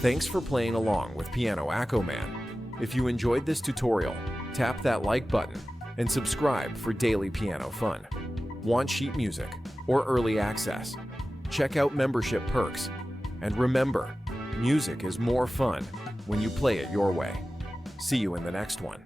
Thanks for playing along with Piano AccoMan. If you enjoyed this tutorial, tap that like button and subscribe for daily piano fun. Want sheet music or early access? Check out membership perks. And remember, music is more fun when you play it your way. See you in the next one.